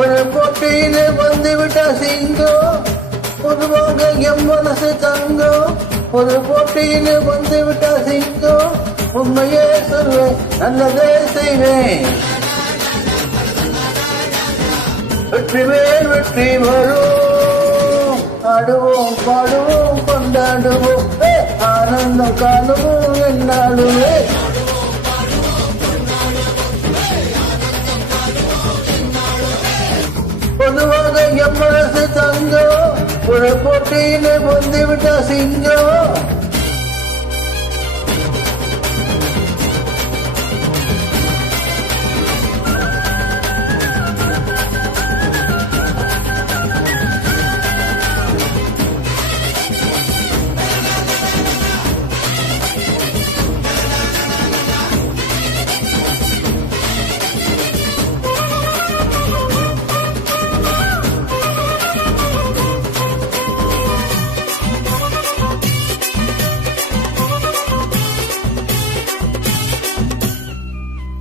ஒரு போட்டியிலே வந்துவிட்ட சிங்கம் பொதுவாக எம் மனசு தங்கம். ஒரு போட்டியிலே வந்துவிட்ட சிங்கம் உண்மையே சொல்வேன் நல்லதே செய்வேன். வெற்றி மேல் வெற்றி வரும் ஆடுவோம் பாடுவோம் கொண்டாடுவோம் ஆனந்தம் காணுவோம் என்னாலுமே. பொதுவாக எம் மனசு தங்கம் ஒரு போட்டியிலே வந்துவிட்ட சிங்கம்.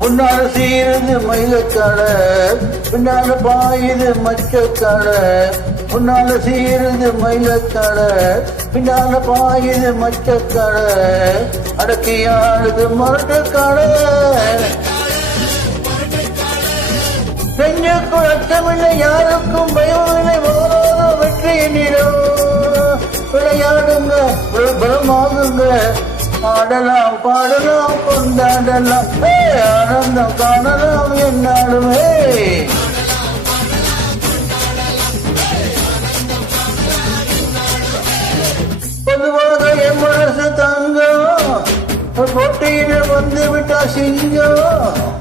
முன்னால சீருது மயிலக்காட பின்னால பாயுது மச்சக்காட. முன்னால சீருது மயிலக்காட பின்னால பாயுது மச்சக்காட. அடக்கியாடுது மரட்டக்காட. நெஞ்சுக்குள் அச்சமில்லை யாருக்கும் பயமில்லை ஓரோத வெற்றி எண்ணிடும். விளையாடுங்க பலமாகுங்க ஆடலாம் பாடலாம் கொண்டாடலாம் ஆனந்தம் காணலாம் என்னாலுமே. பொதுவாக என் மனசு தங்கம் போட்டியில வந்து விட்டா சிங்கம்.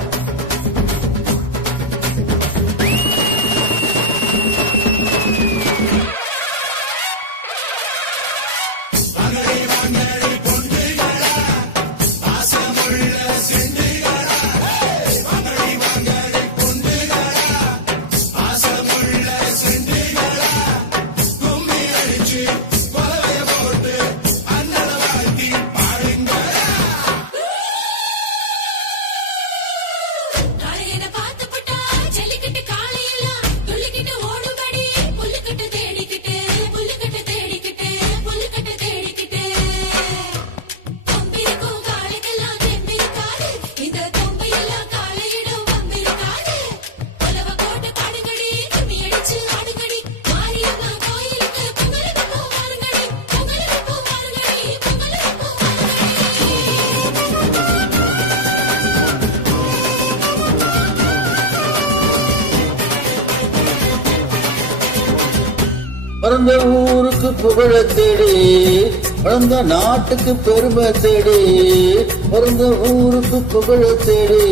பிறந்த ஊருக்கு புகழ தேடி பிறந்த நாட்டுக்கு பெருமை தேடி. பிறந்த ஊருக்கு புகழ தேடி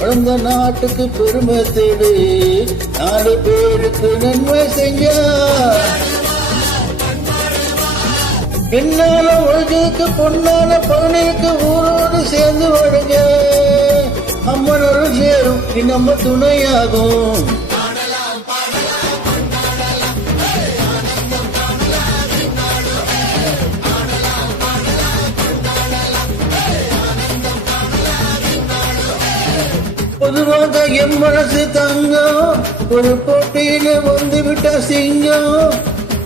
பிறந்த நாட்டுக்கு பெருமை தேடி. 4 பேருக்கு நன்மை செஞ்ச பின்னால ஒழுங்குக்கு பொன்னான பழனிக்கு ஊரோடு சேர்ந்து வழுங்க. அம்மன் அருள் சேரும் நம்ம துணையாகும். பொதுவாக எம் மனசு தங்கம் ஒரு போட்டியில வந்து விட்ட சிங்கம்.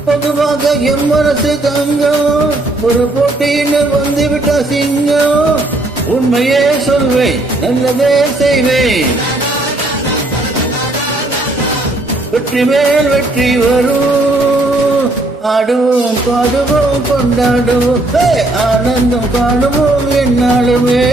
பொதுவாக எம் மனசு தங்கம் ஒரு போட்டியில வந்து விட்ட சிங்கம். உண்மையே சொல்வேன் நல்லதே செய்வேன். வெற்றி மேல் வெற்றி வரும் ஆடுவோம் பாடுவோம் கொண்டாடுவோம் ஆனந்தம் காணுவோம் என்னாலுமே.